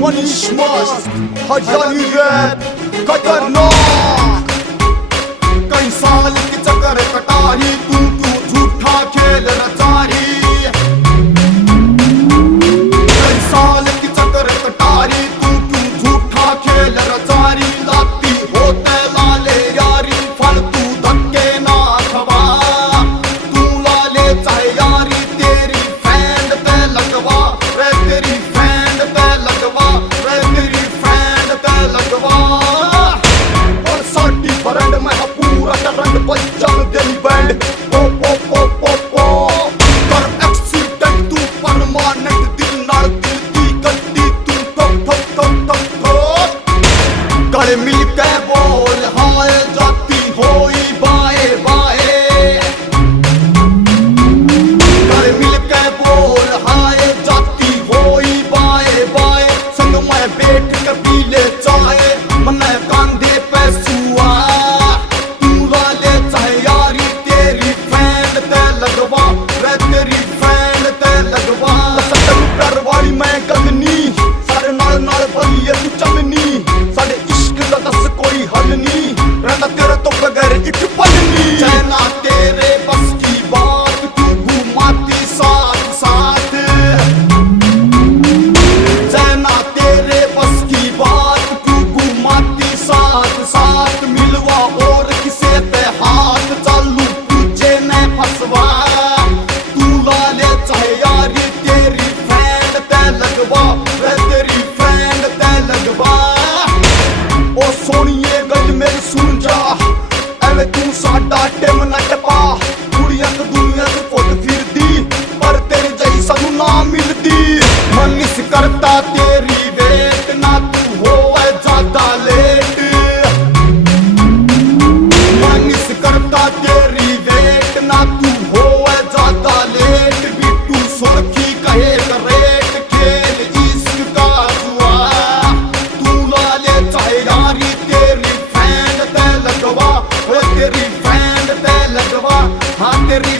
मनीष मस्त हजारी रैप खतरनाक। कई साल की चक्कर कटारी तू क्यों झूठा खेल रचारी। कई साल की चक्कर कटारी तू क्यों झूठा खेल रचारी। लाती होते लाले यारी फालतू धक्के ना खवा। तू लाले चाहे यारी तेरी फैंड पे लगवा रे, तेरी फैंड पे लगवा रे, तेरी फैंड पे लगवा। और साटी फ्रेंड मैं पूरा करंट बजान तेरी बैंड। ओ ओ ओ ओ ओ कर एक्सीडेंट तू परमानेंट दिल नाल दिल दी गड्डी तू ठोक ठोक ठोक ठोक ठोक। गले मिल के बोल हाय जाती होई बाए बाए। गले मिल के बोल हाय जाती होई बाए बाए। संग मैं बैठ के पी ले चाहे मन कांधे पे सुआ। तू लाले चाहे यारी तेरी फैंड ते लगवा रे, तेरी फैंड ते लगवा। सटल कर वाली मैं गलनी सारे नाल नाल भरी तू चलनी। साडे इश्क दा दस कोई हल नी रहंदा तेरे तो बगैर इक पल नी। चैना तेरे बस की बात तू घुमाती साथ साथ। चैना तेरे बस की बात तू घुमाती साथ साथ। मिलवा और किसे पे हाथ चालू तुझे न फसवा। तू लाले चाहे यारी तेरी फैंड ते लगवा रे, तेरी फैंड ते लगवा। ओ सोनिए गल मेरी सुन जा एवें तू साडा टिम ना टपा। कुड़ियां तो दुनिया ते फुट फिरदी पर तेरे जही सानू ना मिलदी। मन इस करता तेरी वेट ना तू होवे ज्यादा लेट। मन इस करता तेरी वेट ना तू होवे ज्यादा लेट। बिट्टू सुर्खी कहे करेट खेल इश्क का जुआ। तू लाले चाहे यारी तेरी फैंड ते लगवा, तेरी फैंड ते लगवा। हाँ तेरी